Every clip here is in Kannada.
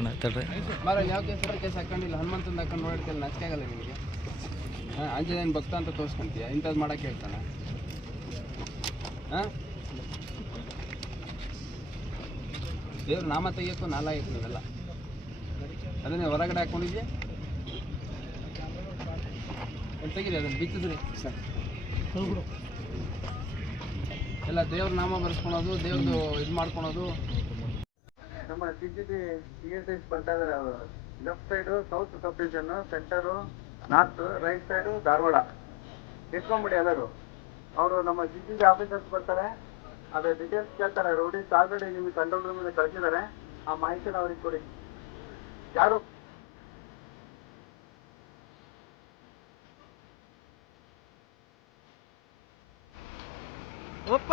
ಅಣ್ಣ ತಡ್ರಿ. ಮಾರ ಯಾವ ಕೇಸ್ ಕೇಸ್ ಹಾಕೊಂಡಿಲ್ಲ ಹನುಮಂತಂದು ಹಾಕೊಂಡು ನೋಡಿರ್ತಿಲ್ಲ ನಾಚಿಕೆ ಆಗಲ್ಲ ನಿಮಗೆ. ಹಾಂ ಆಂಜನೇಯನ ಭಕ್ತ ಅಂತ ತೋರಿಸ್ಕೊಂತೀಯ? ಇಂಥದ್ದು ಮಾಡಕ್ಕೆ ಹೇಳ್ತಾನೆ. ಹಾಂ? ದೇವ್ರ ನಾಮ ತೆಗಿಯೋಕ್ಕೂ ನಾಲ ಆಯ್ತು ನೀವೆಲ್ಲ. ಅದನ್ನೇ ಹೊರಗಡೆ ಹಾಕೊಂಡಿದ್ಯಾ? ತೆಗೀರಿ ಅದನ್ನು ಬಿತ್ತಿದ್ರಿ. ಸರ್. ಎಲ್ಲ ದೇವ್ರ ನಾಮ ಬರೆಸ್ಕೊಳೋದು ದೇವ್ರದ್ದು ಇದು ಮಾಡ್ಕೊಳೋದು. ನಮ್ಮ C G T C S ಇದಾರೆ ಅವರು left side south sub centre north right side Dharwad. ಇಟ್ಕೊಂಡ್ಬಿಡಿ ಎಲ್ಲರೂ. ಅವರು ನಮ್ಮ ಸಿ ಜಿ ಟಿ ಆಫೀಸರ್ಸ್ ಬರ್ತಾರೆ. ಅದೇ ಡೀಟೇಲ್ಸ್ ಕೇಳ್ತಾರೆ. ರೋಡಿಸ್ ಆಲ್ರೆಡಿ ನಿಮಗೆ ಕಂಟ್ರೋಲ್ ರೂಮಿಂದ ಕಳಿಸಿದ್ದಾರೆ. ಆ ಮಾಹಿತಿನ ಅವ್ರಿಗೆ ಕೊಡಿ. ಯಾರು? ಒಪ್ಪ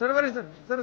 ಸರ್ ಬರ್ರಿ ಸರ್ ಸರ್